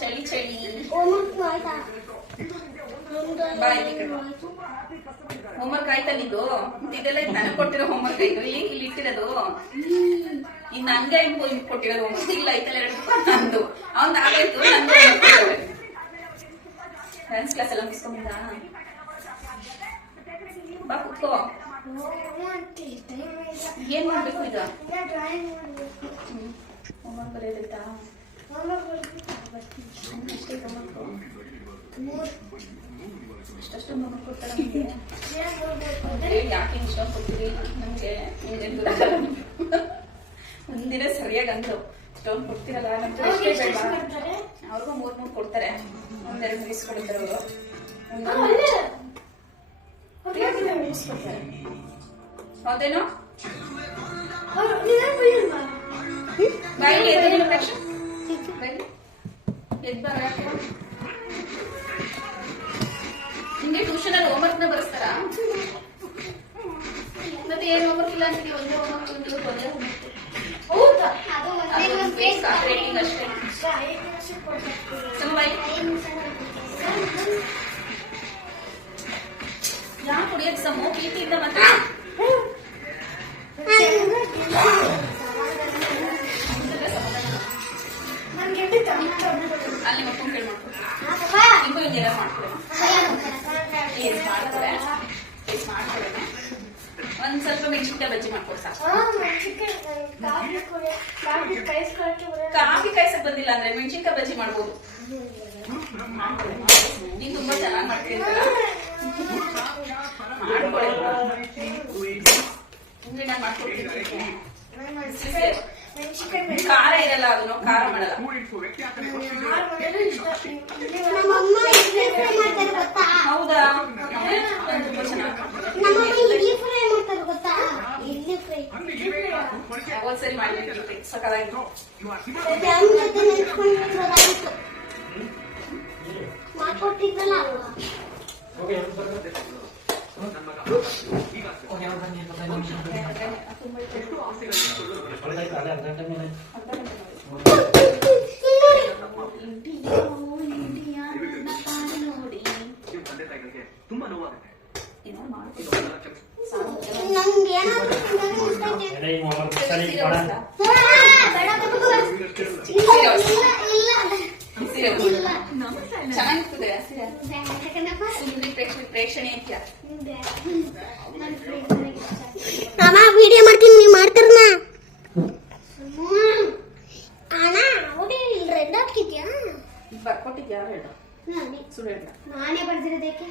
ಚಳಿ ಚಳಿ ಹೋಮ್ವರ್ಕ್ ಆಯ್ತಾ ನಿಂದು? ಇದೆಲ್ಲ ನನಗೆ ಕೊಟ್ಟಿರೋ ಹೋಮ್ವರ್ಕ್ ಆಯ್ತು. ಇಲ್ಲಿ ಇಟ್ಟಿರೋದು ಇನ್ನು ನಂಗೆ ಕೊಟ್ಟಿರೋದು ಹೋಮ್ವರ್ಕ್ ಇಲ್ಲ ಐತಲ್ಲ. ಎರಡು ನಂದು ಅವ್ನು ಆಗೋಯ್ತು. ನಂದು ಡ್ಯಾನ್ಸ್ ಕ್ಲಾಸ್ ಎಲ್ಲ ಮುಗಿಸ್ಕೊಂಡ ಬಾ ಕುತ್ಕೋ. ಏನ್ ಮಾಡ್ಬೇಕು ಈಗ? ಹೋಮ್ವರ್ಕ್ ಬರೆಯೋದೈತಾ? ಅಷ್ಟೇ ಅಷ್ಟು ಹೋಮ್ವರ್ಕ್ ಕೊಡ್ತಾರೆ ನಮಗೆ. ಯಾಕೆ ಇಷ್ಟೊಂದು ಕೊಡ್ತೀರಿ ನಮ್ಗೆ? ಒಂದಿನ ಸರಿಯಾಗಿ ಅಂದ್ರು ಇಷ್ಟೊಂದು ಕೊಡ್ತಿರಲ್ಲ ನಮ್ಗೆ ಅಷ್ಟೇ ಬೇಡ. ಅವ್ರಿಗೂ 3 ಕೊಡ್ತಾರೆ. ಒಂದೆರಡು ಮುಗಿಸ್ಕೊಡ್ತಾರೆ ಅವರು. ಮುಗಿಸ್ಕೊಡ್ತಾರೆ. ಹೌದೇನೋ? ಬಾಯಿ ಎದ್ ಬರ. ನಿಮ್ಗೆ ಟ್ಯೂಷನ್ ಅಲ್ಲಿ ಹೋಮ್ವರ್ಕ್ ನ ಬರೆಸ್ತಾರ? ಮತ್ತೆ ಏನ್ ಹೋಮ್ವರ್ಕ್ ಇಲ್ಲ ಅಂತೀವಿ. ಒಂದೇ ಹೋಮ್ವರ್ಕ್ ಒಂದೇ ರೇಟಿಂಗ್ ಅಷ್ಟೇ. ಯಾಕೆ ಕುಡಿಯೋದು ಸಮೋ ಪ್ರೀತಿಯಿಂದ ಮತ್ತೆ? ಅಲ್ಲಿ ಮಕ್ಕಳು ಕೇಳಿ ಮಾಡ್ಕೊಡ್ತೀನಿ. ಹಿಂಗೆಲ್ಲ ಮಾಡ್ಕೊಡೋಣ. ಒಂದ್ ಸ್ವಲ್ಪ ಮೆಣಸಿನ್ಕಾಯಿ ಬಜ್ಜಿ ಮಾಡ್ಕೊಡ್ ಸಾಕು. ಕಾಫಿ ಕಾಯಿಸಕ್ ಬಂದಿಲ್ಲ ಅಂದ್ರೆ ಮೆಣಸಿನ್ಕಾಯಿ ಬಜ್ಜಿ ಮಾಡ್ಬೋದು. ನೀನ್ ತುಂಬಾ ಚೆನ್ನಾಗಿ ಮಾಡ್ತೀನಿ ಅಂದ್ರೆ ನಾನು ಮಾಡ್ಕೊಡ್ತೀನಿ. ಖಾರ ಇರಲ್ಲ, ಅದನ್ನು ಖಾರ ಮಾಡಲ್ಲ. ಹೌದಾ? ತುಂಬಾ ಚೆನ್ನಾಗಿ ಸರಿ ಮಾಡಿ ಸಕಾಲಾಗಿತ್ತು. ತುಂಬಾ ನೋವಾಗುತ್ತೆ. ಚೆನ್ನಾಗಿರ್ತದೆ ಪ್ರೇಕ್ಷಣೆ ಅಂತ. ಅಮ್ಮ ವಿಡಿಯೋ ಮಾಡ್ತೀನಿ, ನೀವು ಮಾಡ್ತಾರಣ್ಣ? ಅಣ್ಣ ಅವಡಿ ರೆಡ್ ಹಾಕಿದ್ಯಾ? ಬರ್ಕೊಟ್ಟಿದ್ಯಾ? ಯಾರು ಹೇಳ? ಸುಳ್ಳು ಹೇಳ. ನಾನೇ ಬರ್ದಿರೋದಕ್ಕೆ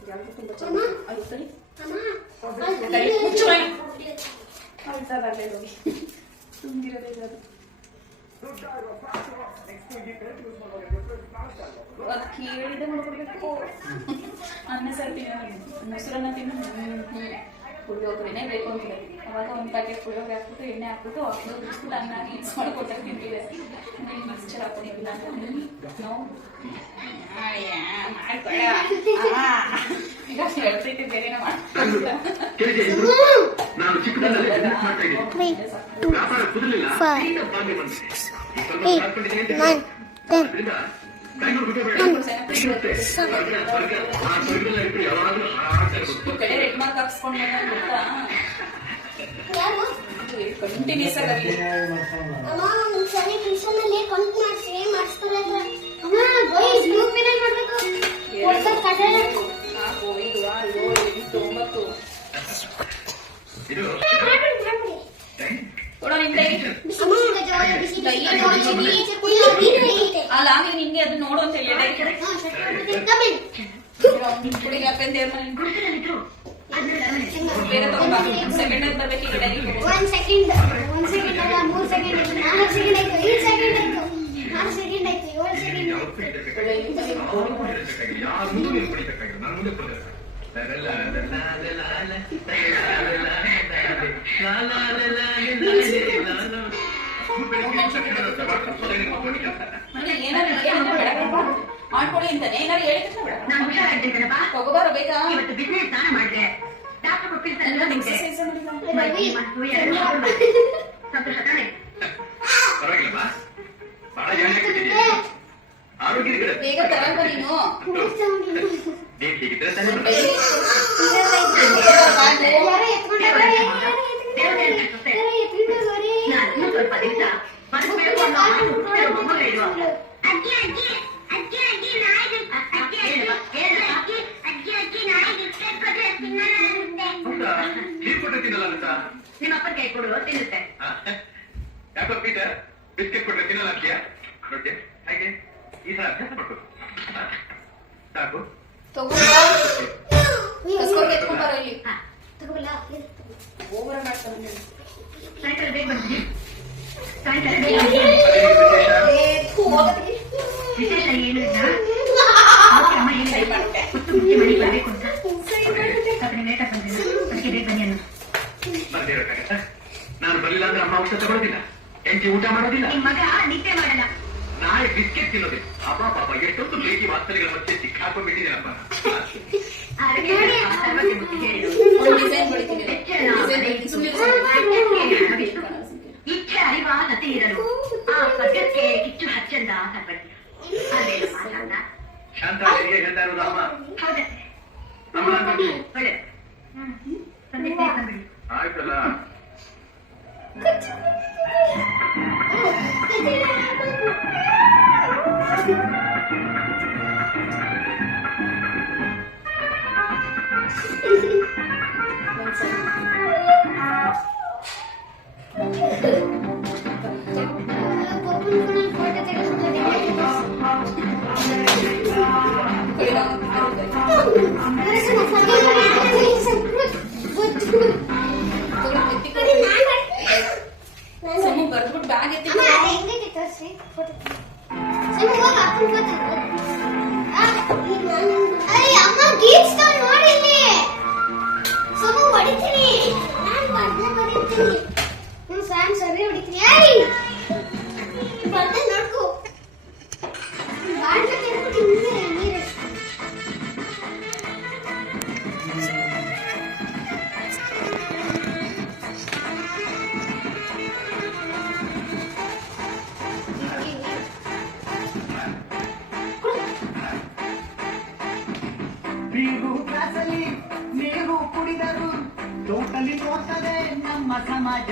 ತುಂಬಾ ಚೆನ್ನಾಗಿ ತುಂಬಿರೋದೇ ಅದು ಕೇಳಿದೆ ಮಾಡ್ಕೊಡ್ಬೇಕು. ಅನ್ನ ಸಾರು ತಿನ್ನೋ, ಮೊಸರನ್ನ ತಿನ್ನು, ಪುಳಿಯೋಗರೆನೇ ಬೇಕು ಅಂತಿದೆ. ಅವಾಗ ಒಂದು ಪ್ಯಾಕೆಟ್ ಪುಳಿಯೋಗರೆ ಹಾಕ್ಬಿಟ್ಟು ಎಣ್ಣೆ ಹಾಕ್ಬಿಟ್ಟು ಬಿಸ್ಬಿಟ್ಟು ಅನ್ನ ಮಿಕ್ಸ್ ಮಾಡ್ಕೊಟ್ಟಾಗ ತಿಂತಿದೆ. ಮಿಕ್ಸ್ಚರ್ ಹಾಕೊಂಡಿಲ್ಲ ನಾವು ಮಾಡ್ಬೇಡ ಈಗ ಹೇಳ್ತೈತೆ ಬೇರೆನ ಮಾಡ್ಕೊಂಡು. ಕಡೆ ರೆಡ್ ಮಾರ್ಕ್ ಹಾಕ್ಸ್ಕೊಂಡು ಕಂಟಿನ್ಯೂಸ್ ಆಗಿ ಅಲ್ಲಾಗ್ಲಿ ನಿಂಗೆ ಅದು ನೋಡು ಅಂತ ಹೇಳಿ ಕುಡಿಗೆ ಅಪ್ಪಂದ ಬೇರೆ ತಗೊಂಡ ಸೆಕೆಂಡ್ ಅಲ್ಲಿ ಬರ್ಬೇಕು. ಈಗ ಒಂದ್ ಸೆಕೆಂಡ್ ಅಲ್ಲ 3 ಸೆಕೆಂಡ್ ಆಯ್ತು, 4 ಸೆಕೆಂಡ್ ಆಯ್ತು, 5 ಸೆಕೆಂಡ್ ಆಯ್ತು, 6 ಸೆಕೆಂಡ್ ಆಯ್ತು, 7 ಸೆಕೆಂಡ್ ಮಾಡ್ಕೊಳ್ಳಿ ಅಂತಾನೆ ಏನಾದ್ರು ಹೇಳಿದ್ರೆ ತಗೋಬಾರ ಬೇಗ. ಹೋಗಿದ್ರೆ ಬೇಗ ತಗೊಂಬ ನೀನು. ನೀನ್ ಹೀಗಿದ್ರೆ ತಾನೇ ನನ್ನ ಬರೋದು. ಕೈಲಿ ಯಾರೋ ಎತ್ಕೊಂಡಾರೆ. ನಾನು ಸ್ವಲ್ಪ ದಿವಸ ಮದುವೆಗೂ ಅನ್ನೋ ಮಾತು ಹುಟ್ಟಿರೋ ಮಗುವೇ ಇಲ್ವಾ? ಅಜ್ಜಿ ಅಜ್ಜಿ ಅಜ್ಜಿ ಅಜ್ಜಿ ನಾಯಿ ಅಜ್ಜಿ ಅಜ್ಜಿ ಅಜ್ಜಿ ಅಜ್ಜಿ ನಾಯಿ ಬಿಸ್ಕೆಟ್ ಕೊಟ್ರೆ ತಿನ್ನಲ್ಲ ಅಂತೆ. ಹೌದಾ? ನೀನ್ ಕೊಟ್ಟರೆ ತಿನ್ನಲ್ಲ ಅಂತ? ನಿಮ್ಮ ಅಪ್ಪನ ಕೈ ಕೊಡು ತಿನ್ನುತ್ತೆ. ಯಾಕೋ ಪೀಟರ್ ಬಿಸ್ಕೆಟ್ ಕೊಟ್ರೆ ತಿನ್ನಲ್ಲ ಅಂತೀಯ? ನೋಡ್ದೆ ಹಾಗೆ ಈ ತರ ಅಭ್ಯಾಸ ಮಾಡ್ಕೊ. ಸಾಕು ಕಸ್ಕೊಂಡು ಎತ್ಕೊಂಬಾರ ಇಲ್ಲಿ. ತಗೋಲ್ಲ ಓವರ್ ಮಾಡ್ತಾನೆ. ಸಾಯಂಕಾಲ ಬೇಗ ಬರ್ತೀನಿ. ಸಾಯಂಕಾಲ ಬೇಗ ಬರ್ತೀನಿ. ವಿಶೇಷ ಏನು ಇಲ್ಲ. ಅವಕ್ಕೆ ಅಮ್ಮ ಹೇಳಿಲ್ಲ ಹೊತ್ತು ಮುಚ್ಚಿ ಮನೆಗೆ ಬರ್ಬೇಕು ಅಂತ. ಅದನ್ನ ಲೇಟ್ ಆಗಿ ಬಂದಿಲ್ಲ. ಅದಕ್ಕೆ ಬೇಗ ಬನ್ನಿ ಅನ್ನೋ. ಬರ್ದೇ ಇರೋಕ್ಕಾಗತ್ತಾ? ನಾನು ಬರ್ಲಿಲ್ಲ ಅಂದ್ರೆ ಅಮ್ಮ ಔಷಧ ತಗೊಳ್ಳೋದಿಲ್ಲ, ಹೆಂಡತಿ ಊಟ ಮಾಡೋದಿಲ್ಲ, ನಿಮ್ ಮಗ ನಿದ್ದೆ ಮಾಡಲ್ಲ. ನಾಳೆ ಬಿಸ್ಕೆಟ್ ತಿನ್ನೋದಿಲ್ಲ. ಅಪ್ಪ ಪಾಪ ಎಷ್ಟೊಂದು ಬೇಕಿ ವಾಸ್ತವಗಳ ಮಧ್ಯೆ ಸಿಕ್ಕಾಕೊಂಡ್ಬಿಟ್ಟಿದ್ದೀನಪ್ಪ. ಅದಕ್ಕೆ ಸರ್ವಕ್ಕೆ ಬುದ್ಧಿ ಹೇಳಿದ್ರು. ಒಂದು ಡಿಸೈನ್ ಬಳಿತೀನಿ. ಇಚ್ಛೆ ಅರಿವಾ ನತಿ ಇರಲು ಆ ಪದ್ಯಕ್ಕೆ ಕಿಚ್ಚು ಹಚ್ಚಂದ ಸರ್ವಜ್ಞ. ಅಲ್ಲೇ ಮಾತಾಡ ಶಾಂತ ಹೇಗೆ ಹೇಳ್ತಾ ಇರೋದು ಅಮ್ಮ? ಹೌದಾ? ಅಮ್ಮ ಅಂದ್ಬಿಟ್ಟು. ಒಳ್ಳೆ ಸಂದೇಶ ತಂದ್ಬಿಡಿ. ಆಯ್ತಲ್ಲ. ಫೋಟೋ ತೆಗೆದುಕೊಂಡು ಸಮು ಬರ್ದ್ಬಿಟ್ಟು ಬ್ಯಾಗ್ ಎತ್ತಿ ಅಮ್ಮ ಗೀಚ್ತಾ ನೋಡಿಲ್ಲಿ ಸಮು ಹೊಡಿತೀನಿ ನಾನು ಬರ್ದೆ ಬರೀತೀನಿ ನಾನು ಸ್ಯಾಮ್ ಸರಿ ಹೊಡಿತೀನಿ ಏಯ್ ಬರ್ದೆ ನೋಡ್ಕೋ ಬಾಟ್ಲ ತೆಗೆದ್ಬಿಟ್ಟು ನೀರು ಬೀರು ಗ್ಲಾಸಲ್ಲಿ ನೀರು ಕುಡಿದರು ಟೋಟಲಿ ನೋಡ್ತದೆ ನಮ್ಮ ಸಮಾಜ.